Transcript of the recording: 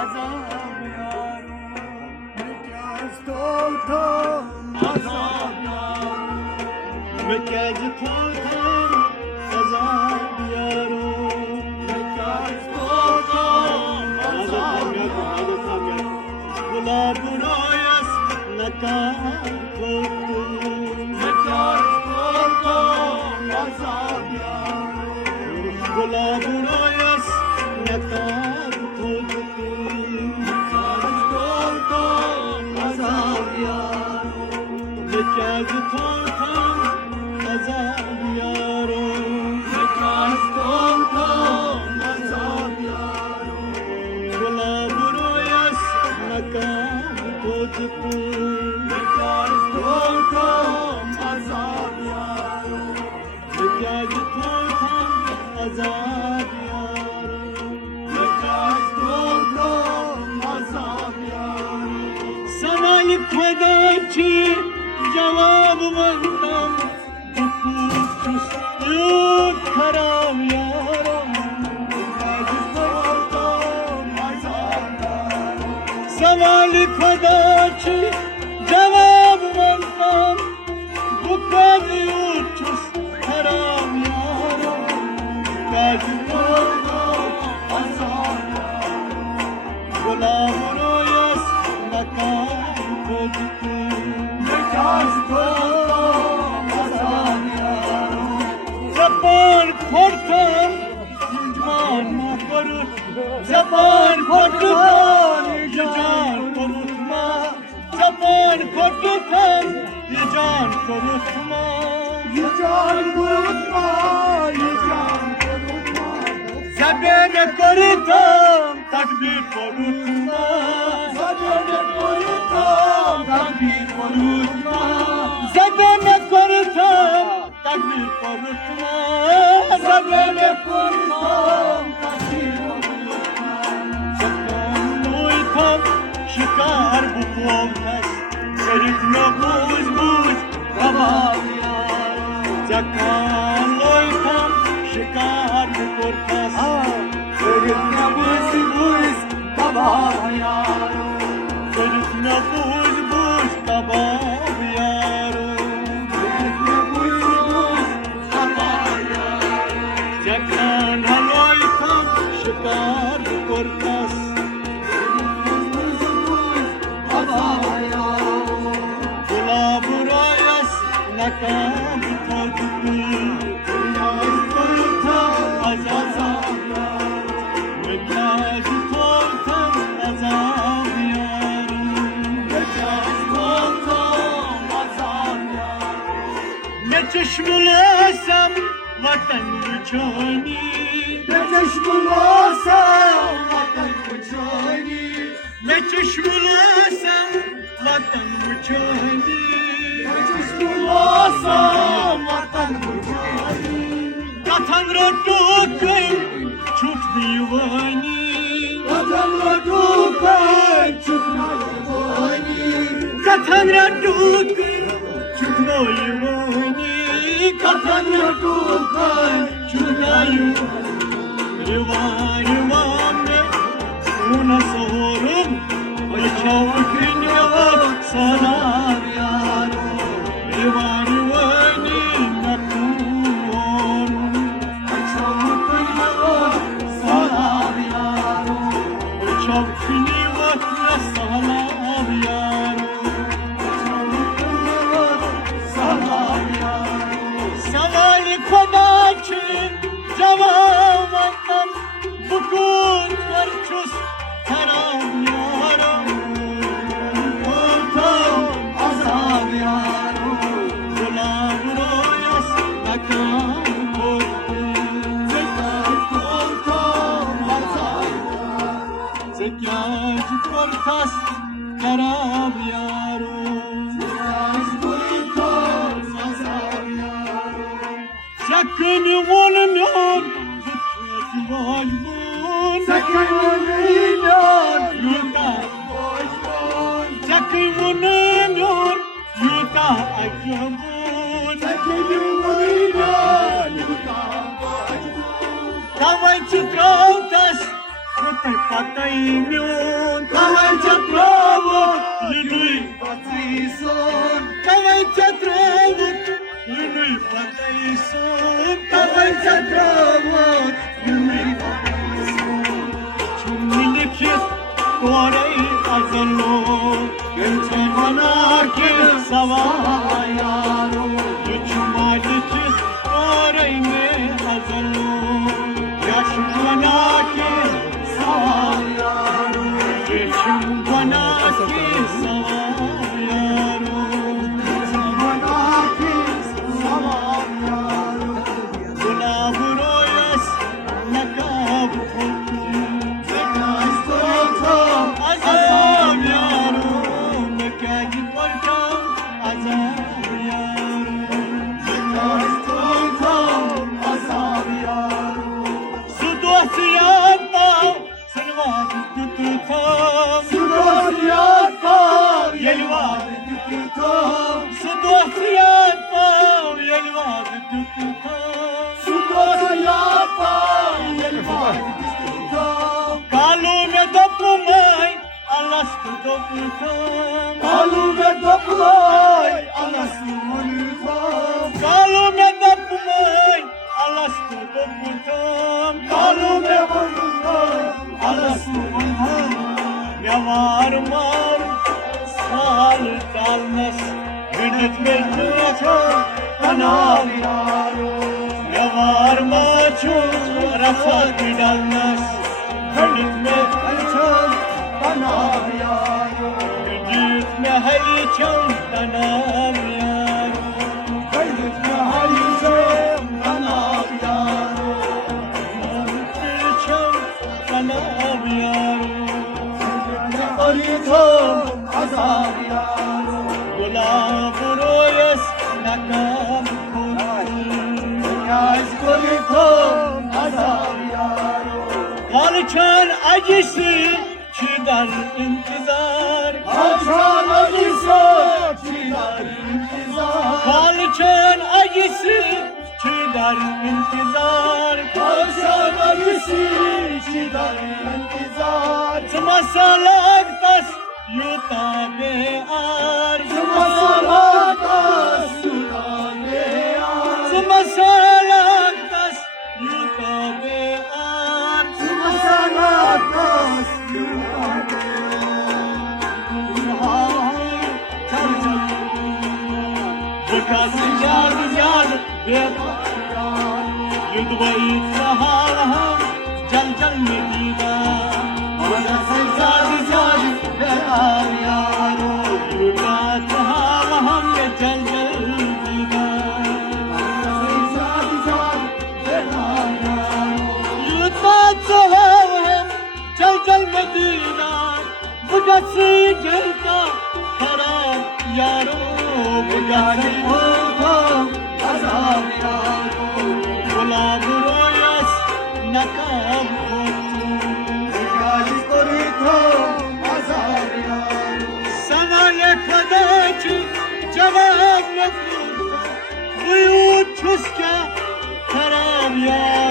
عذاب یارو مکه از تو عذاب یارو مکه از تو عذاب یارو مکه از تو عذاب یارو گلاب رویس نکام کوتو مکه از تو عذاب یارو گلاب رویس نکام کوتو مکه از تو عذاب یارو مکه از تو عذاب یارو مکه از تو عذاب یارو گلاب رویس نکام کوتو مکه از تو عذاب یارو مکه از تو عذاب یارو مکه از تو عذاب یارو سوال خدا چی جواب مندم بکوچش یود خراب یارو مکه از تو عذاب یارو سوال خدا چی جواب مندم بکوچش خراب یارو مکه از تو عذاب یارو گلاب رویس نکام کوتو مکه از تو عذاب یارو زبان خورتم جان ما برود زبان خورتم جان برود ما زبان خورتم جان برود ما جان برود ما جان برود ما زبان خورتم تکبیر برود ما زبان خورتم تکبیر برود ما زبان خورتم تکبیر برود ما زبان خورتم تکبیر برود ما زبان لویتم شکار بکوم کس شریف نبوز بوز کباب یارو زبان لویتم شکار بکوم کس شریف نبوز بوز کباب یارو شریف نبوز بوز کباب یارو شریف نبوز بوز کباب یارو جکان هلویتم شکار بکوم کس گلاب رویس نکام کوتو مکه از تو عذاب یارو مکه از تو عذاب یارو مکه از تو عذاب یارو نه چشم لاسم وطن بچانی نه چشم لاسم وطن بچانی نه چشم لاسم وطن بچانی نه چشم لاسم وطن بچانی وطن را دوکن چوک دیوانی وطن را دوکن چوک دیوانی وطن را دوکن چوک دیوانی وطن را دوکن چوک دیوانی Rivan rivanne una sorum ay çavkin yavat sana yaro Rivan rivani nakur ay çavkin yavat sana yaro ay çavkin yavat sana yaro çavkin yavat sana yaro Savali kodaçı cevabından bugün karçuz karam yaram Kurtam azab yaram Gulab royas nakam kurtum Zekat kurtam azab yaram Zekat kurtas karab yaram Zekat kurtas azab yaram Sakın olmuyor boşbun Sakın olmuyor yuta boşbun Sakın olmuyor yuta acabun Sakın olmuyor yuta boşbun Kavay çıkautas Kutai patai miun Kawai chatravut Linui patison Kawai chatravut Linui patison Kawai chatravut Linui patison Chumni likhit Korai azalo Genchen manaki savayaro Chumma likhit Korai me azalo Yashmanaki savayaro Yashmanaki savayaro Yashmanaki savayaro Gulaburoyas nakab khotu Zekas totam azam yaro Mekagi portam azam yaro Zekas totam azam yaro Sudosiyata Silvad tututam Sudosiyata Yelvad tututam Sudosiyata Yelvad tututam Sudosiyata Yelvad tututam Kalu me dapumai Alastu tututam Kalu me dapumai Alastu tututam Kalu me dapumai Alastu tututam Kalu me dapumai Alastu tututam Yavar mar Sal dalmas Vidit mecchum Kanal yaro Yavar machum Rafat dalmas Vidit mecchum Kanal yaro Vidit mehalichum Kanal yaro Vidit mehalichum Kanal yaro Mehalichum Kanal yaro Oritom azar yaro Gulab royas nakam khotu Yas oritom azar yaro Kalchan acısı çiğdar intizar Kalchan acısı çiğdar intizar Kalchan acısı çiğdar intizar Kalchan acısı çiğdar intizar Masalak tas yuta bear Masalak tas yuta bear Masalak tas yuta bear Masalak tas yuta bear Because yad Yudvai sahara Jal jal mein dida Nakam Samaya kadachi cevap mektup Buyur çüska karar ya